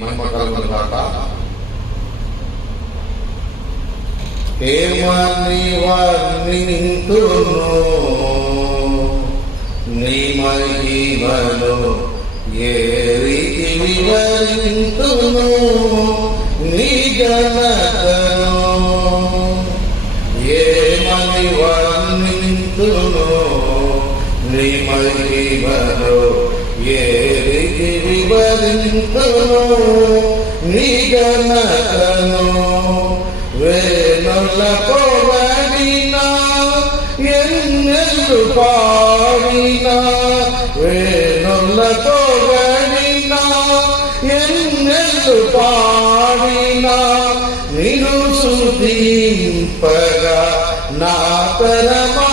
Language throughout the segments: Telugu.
మహిమ కలుగునుగాక. ఏమని వర్ణింతును నీ మహిమను, ఏ రీతి వివరింతును నీ ఘనతను. ఏమని వర్ణింతును నీ మహిమను, ఏ రీతి వివరింతును నీ ఘనతను. వేణుల పొగడినా ఎన్నెల్లు పాడినా, వేణుల పొగడినా ఎన్నెల్లు పాడినా, నిన్ను స్తుతింపగా నా తరమా.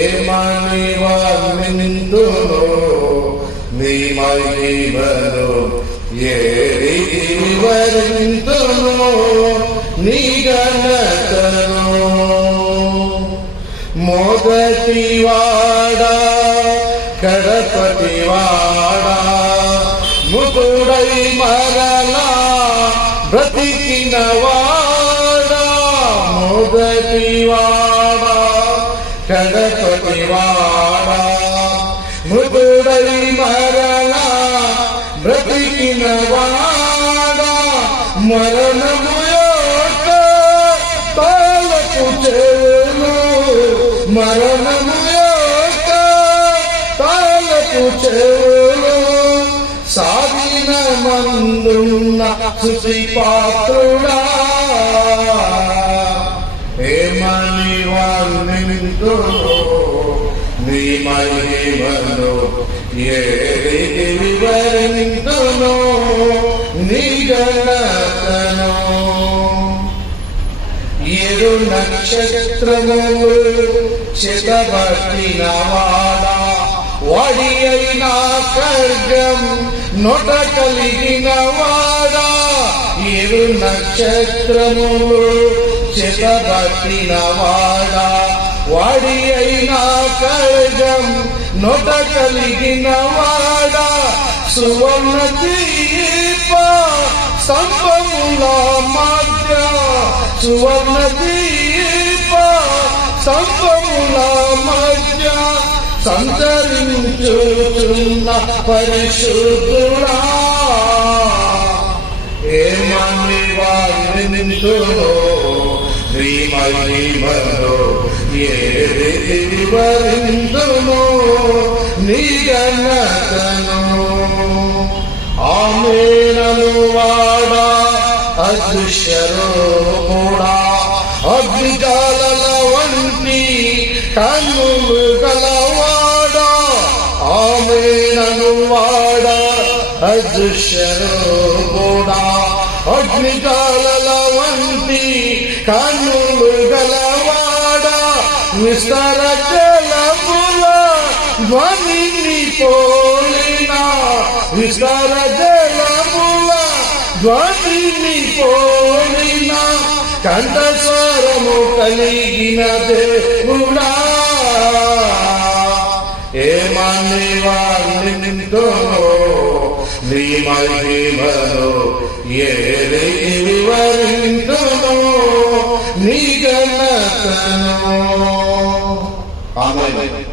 ఏమని వర్ణింతును నీ మహిమను, ఏ రీతి వివరింతును నీ ఘనతను. మొదటి వాడా కడపటి వాడా, ముకుడై మరలా బ్రతికిన వాడా. మొదటి వాడా కడపటి వాడా, ముకుడై మరలా బ్రతికిన వాడా. మరణము యొక్క తాళపు చెవులు, మరణము యొక్క తాళపు చెవులు, సాగిన మందున్న స్తుతి పాత్రుడా. ఏమని వర్ణింతును నీ మహిమను, ఏ రీతి వివరింతును నీ ఘనతను. ఏడు నక్షత్రములు చేతబట్టిన వాడా, వాడి అయిన ఖడ్గం నొట కలిగిన వాడా. ఏడు నక్షత్రములు చేతబట్టిన వాడా, వాడి అయిన ఖడ్గం నొట కలిగిన వాడా. సువర్ణ దీప స్తంభముల మధ్య, సువర్ణ దీప స్తంభముల మధ్య సంచరించుచున్న పరిశుద్ధుడా. ఏమని వర్ణింతును నీ మహిమను, ఏ రీతి వివరింతును నీ ఘనతను. ఆమేనను వాడా అదృశ్య రూపుడా, అగ్నిజ్వాలల వంటి కన్నులు గలవాడా. ఆమేనను వాడా అదృశ్య రూపుడా, అగ్నిజ్వాలల వంటి కన్నులు గలవాడా. విస్తార జలముల ధ్వనిని పోలిన, విస్తార జలముల ధ్వనిని పోలిన, కంఠస్వరము కలిగిన దేవుడా. ఏమని వర్ణింతును నీ మహిమను, ఏ రీతి వివరింతును నీ ఘనతను. ఆమేన్.